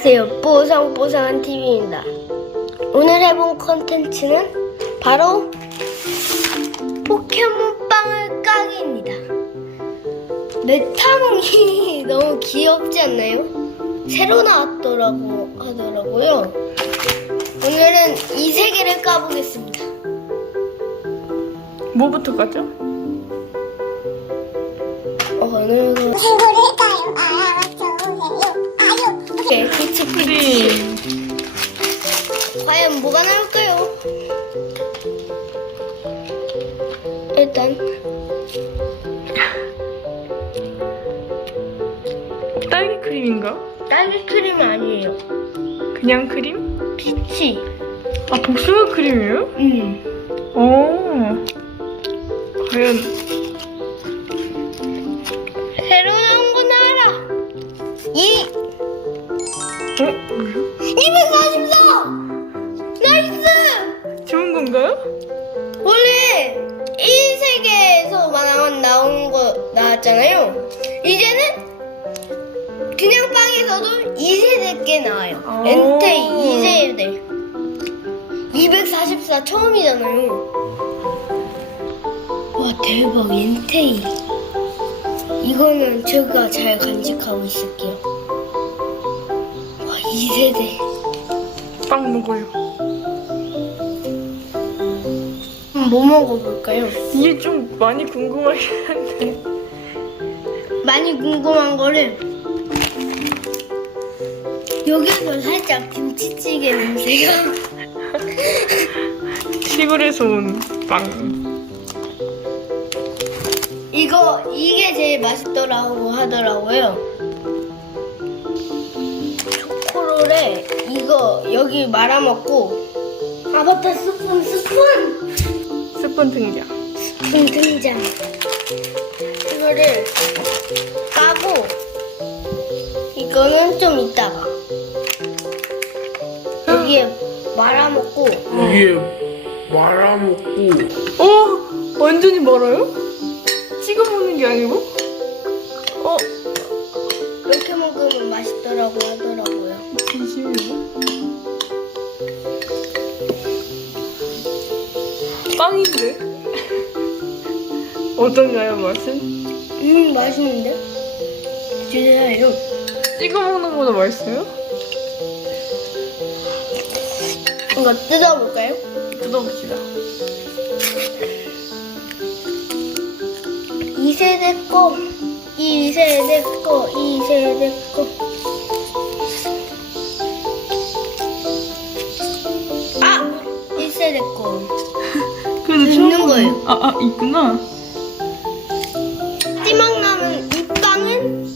안녕하세요. 뽀송뽀송한 TV입니다. 오늘 해본 컨텐츠는 바로 포켓몬빵을 까기입니다. 메타몽이 너무 귀엽지 않나요? 새로 나왔더라고 하더라고요. 오늘은 이 세 개를 까보겠습니다. 뭐부터 가죠? 어, 오늘은 소리일까요? 알아맞혀보세요. 이렇게 키치 크림. 과연 뭐가 나올까요? 일단 딸기 크림인가? 딸기 크림 아니에요. 그냥 크림? 피치. 아 복숭아 크림이에요? 음. 어. 과연 새로 나온 거 나와라. 이? 244. 나이스. 좋은 건가요? 원래 이 세계에서만 나온 거 나왔잖아요. 이제는 그냥 빵에서도 2세대 게 나와요. 오. 엔테이 2세대. 244 처음이잖아요. 와 대박 엔테이. 이거는 제가 잘 간직하고 있을게요. 와 2세대. 빵 먹어요. 뭐 먹어볼까요? 이게 좀 많이 궁금하긴 한데. 많이 궁금한 거를 여기서 살짝 김치찌개 냄새가 시골에서 온 빵. 이거 이게 제일 맛있더라고 하더라고요. 초코롤에 이거 여기 말아 먹고 아 맞다 스푼 스푼 스푼 등장. 스푼 등장 이거를 까고 이거는 좀 이따가 여기에 말아 먹고 이게 말아먹고 어? 완전히 멀어요? 찍어 먹는 게 아니고? 어? 이렇게 먹으면 맛있더라고 하더라고요. 진심이에요? 빵인데? 어떤가요 맛은? 음 맛있는데? 주세요. 찍어 먹는 거보다 맛있어요? 이거 뜯어볼까요? 뜯어봅시다. 2세대 거, 2세대 거, 2세대 거. 보는- 아, 아, 있구나. 띠막 남은 이 빵은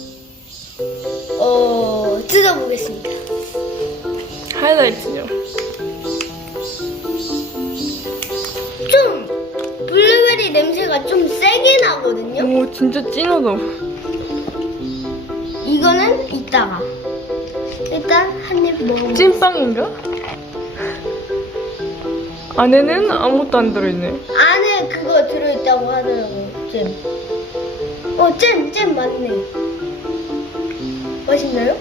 어 뜯어보겠습니다. 하이라이트요. 좀 블루베리 냄새가 좀 세게 나거든요. 오, 진짜 진하다. 이거는 이따가 일단 한 입 먹어볼게요. 찐빵인가? 안에는 아무것도 안 들어있네. 안에 그거 들어있다고 하더라고요. 잼. 어, 잼, 잼 맞네. 맛있나요?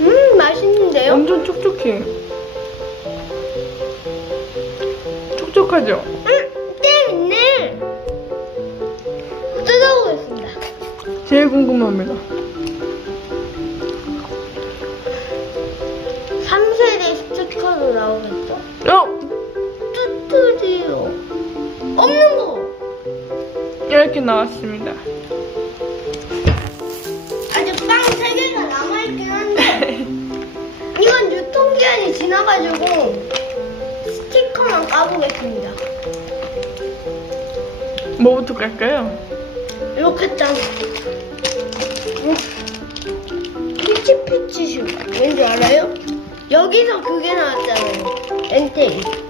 음, 맛있는데요? 완전 촉촉해. 촉촉하죠? 음, 잼 있네. 뜯어보겠습니다. 제일 궁금합니다. 이렇게 나왔습니다. 아직 빵 3개가 남아있긴 한데 이건 유통기한이 지나가지고 스티커만 까보겠습니다. 뭐부터 깔까요? 이렇게 짠. 음. 피치피치슈. 왠지 알아요? 여기서 그게 나왔잖아요. 엔테이.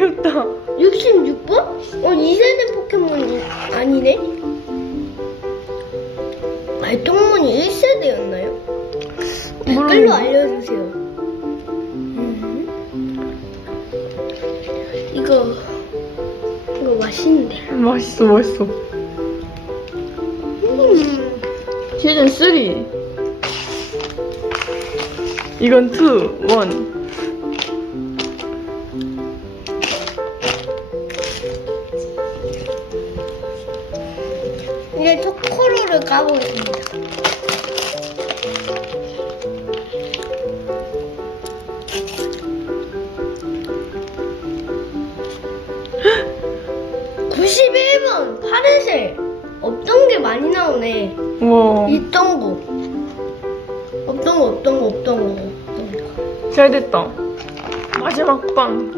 귀엽다. 66번? 어, 2세대 포켓몬이 아니네? 말똥몬이 1세대였나요? 댓글로. 알려주세요. 음. 이거 이거 맛있는데. 맛있어, 맛있어. 음. 시즌 3. 이건 2, 1. 초코로를 가보겠습니다. (91번) 파르셀 없던 게 많이 나오네 와. 있던 거 없던 거 없던 거 없던 거 없던 거 잘 됐다. 마지막 빵.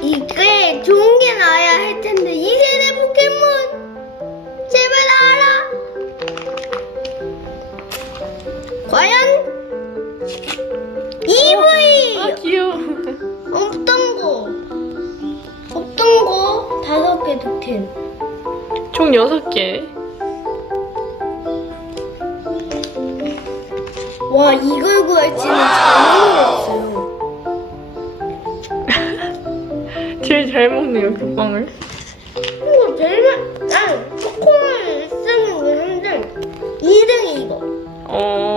이게 좋은 게 나 득템 총 6개. 와 이걸 구할지는 잘못 몰랐어요 제일 잘 먹네요, 그 빵을. 이거 제일 난 초코를 1등이긴 한데 2등이 이거 어.